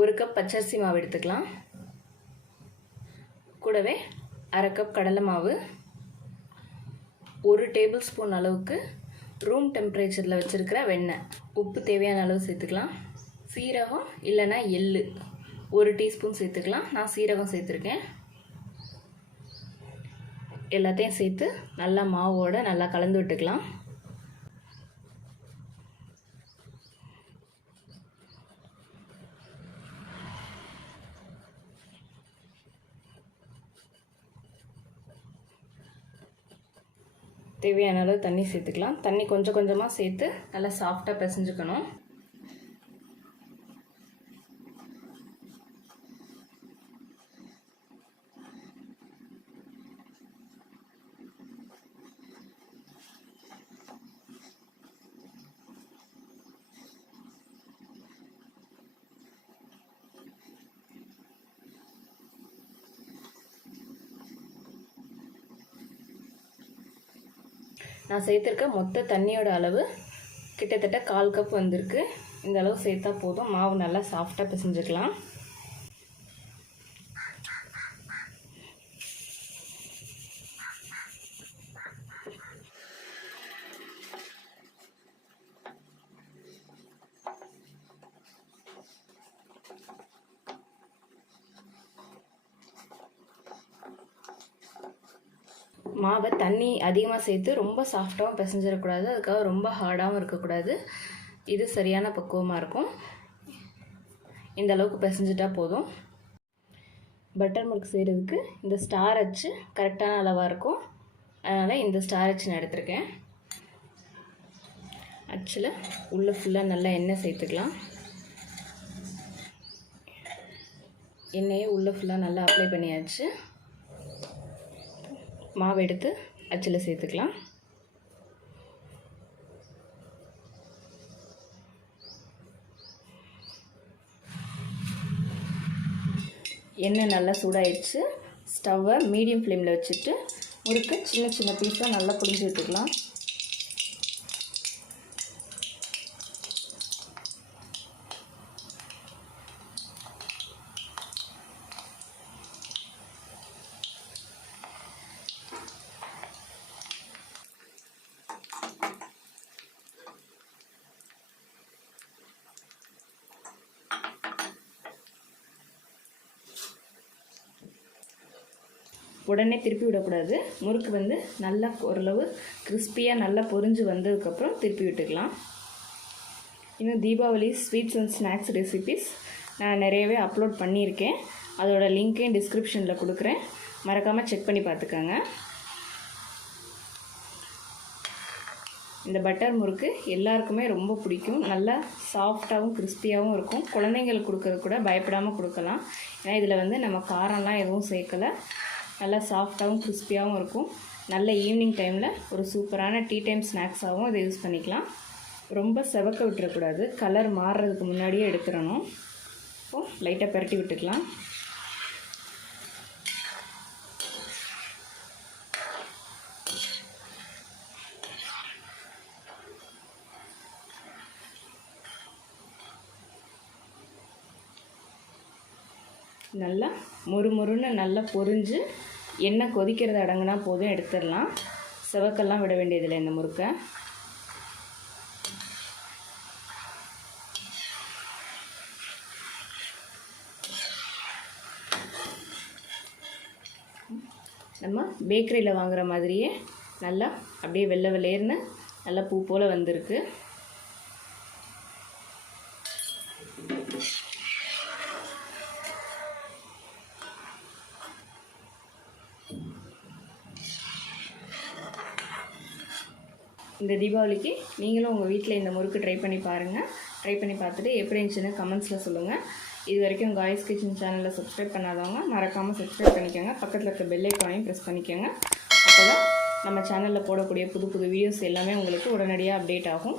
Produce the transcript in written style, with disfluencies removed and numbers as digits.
1 cup பச்சரிசி மாவு எடுத்துக்கலாம். கூடவே 1/2 கப் கடலை மாவு, 1 டேபிள் ஸ்பூன் அளவுக்கு ரூம் டெம்பரேச்சரில் வச்சுருக்கிற வெண்ணெய், உப்பு தேவையான அளவு சேர்த்துக்கலாம். சீரகம் இல்லைன்னா எள்ளு 1 டீஸ்பூன் சேர்த்துக்கலாம். நான் சீரகம் சேர்த்துருக்கேன். எல்லாத்தையும் சேர்த்து நல்லா மாவோடு நல்லா கலந்து விட்டுக்கலாம். தேவையான அளவு தண்ணி சேர்த்துக்கலாம். தண்ணி கொஞ்சம் கொஞ்சமாக சேர்த்து நல்லா சாஃப்டாக பிசைஞ்சுக்கணும். நான் சேர்த்துருக்க மொத்த தண்ணியோட அளவு கிட்டத்தட்ட 1/4 கப் வந்திருக்கு. இந்த அளவு சேர்த்தா போதும். மாவு நல்லா சாஃப்டாக பிசைஞ்சுக்கலாம். மாவை தண்ணி அதிகமாக சேர்த்து ரொம்ப சாஃப்டாகவும் பிசைஞ்சிடக்கூடாது, அதுக்காக ரொம்ப ஹார்டாகவும் இருக்கக்கூடாது. இது சரியான பக்குவமாக இருக்கும். இந்த அளவுக்கு பிசைஞ்சிட்டா போதும். பட்டர் மில்க் செய்கிறதுக்கு இந்த ஸ்டார் அச்சு கரெக்டான அளவாக இருக்கும். அதனால் இந்த ஸ்டார் அச்சு நான் எடுத்திருக்கேன். அச்சில் உள்ளே ஃபுல்லாக நல்லா எண்ணெய் சேர்த்துக்கலாம். எண்ணெயை உள்ளே ஃபுல்லாக நல்லா அப்ளை பண்ணியாச்சு. மாவு எடுத்து அச்சில் சேர்த்துக்கலாம். எண்ணெய் நல்லா சூடாயிடுச்சு. ஸ்டவ்வை மீடியம் ஃப்ளேமில் வச்சுட்டு முறுக்கு சின்ன சின்ன பீஸாக நல்லா புழிஞ்சு விட்டுக்கலாம். உடனே திருப்பி விடக்கூடாது. முறுக்கு வந்து நல்லா ஓரளவு கிறிஸ்பியாக நல்லா பொரிஞ்சு வந்ததுக்கப்புறம் திருப்பி விட்டுக்கலாம். இன்னும் Deepavali sweets and snacks recipes நான் நிறையவே அப்லோட் பண்ணியிருக்கேன். அதோட லிங்க்கையும் டிஸ்கிரிப்ஷனில் கொடுக்குறேன். மறக்காமல் செக் பண்ணி பார்த்துக்கோங்க. இந்த பட்டர் முறுக்கு எல்லாருக்குமே ரொம்ப பிடிக்கும். நல்லா சாஃப்டாகவும் கிறிஸ்பியாகவும் இருக்கும். குழந்தைங்களுக்கு கொடுக்கறது கூட பயப்படாமல் கொடுக்கலாம். ஏன்னா இதில் வந்து நம்ம காரம்லாம் எதுவும் சேர்க்கலை. நல்லா சாஃப்டாகவும் கிறிஸ்பியாகவும் இருக்கும். நல்ல ஈவினிங் டைமில் ஒரு சூப்பரான டீ டைம் ஸ்நாக்ஸாகவும் இதை யூஸ் பண்ணிக்கலாம். ரொம்ப செவக்க விட்டுறக்கூடாது. கலர் மாறுறதுக்கு முன்னாடியே எடுத்துடணும். இப்போது லைட்டாக பரட்டி விட்டுக்கலாம். நல்லா மொறுமொறுன்னு நல்லா பொரிஞ்சு எண்ணெய் கொதிக்கிறது அடங்கினா போதும், எடுத்துடலாம். செவக்கெல்லாம் விட வேண்டியதில்லை இந்த முறுக்கை. நம்ம பேக்கரியில் வாங்குகிற மாதிரியே நல்லா அப்படியே வெள்ளை வெள்ளையர்னு நல்லா பூ போல் வந்திருக்கு. இந்த தீபாவளிக்கு நீங்களும் உங்கள் வீட்டில் இந்த முறுக்கு ட்ரை பண்ணி பாருங்கள். ட்ரை பண்ணி பார்த்துட்டு எப்படி இருந்துச்சுன்னு கமெண்ட்ஸில் சொல்லுங்கள். இது வரைக்கும் காய்ஸ் கிச்சன் சேனலில் சப்ஸ்கிரைப் பண்ணாதவங்க மறக்காமல் சப்ஸ்கிரைப் பண்ணிக்கோங்க. பக்கத்தில் இருக்க பெல் ஐக்கானையும் ப்ரெஸ் பண்ணிக்கோங்க. அப்போ தான் நம்ம சேனலில் போடக்கூடிய புது புது வீடியோஸ் எல்லாமே உங்களுக்கு உடனடியாக அப்டேட் ஆகும்.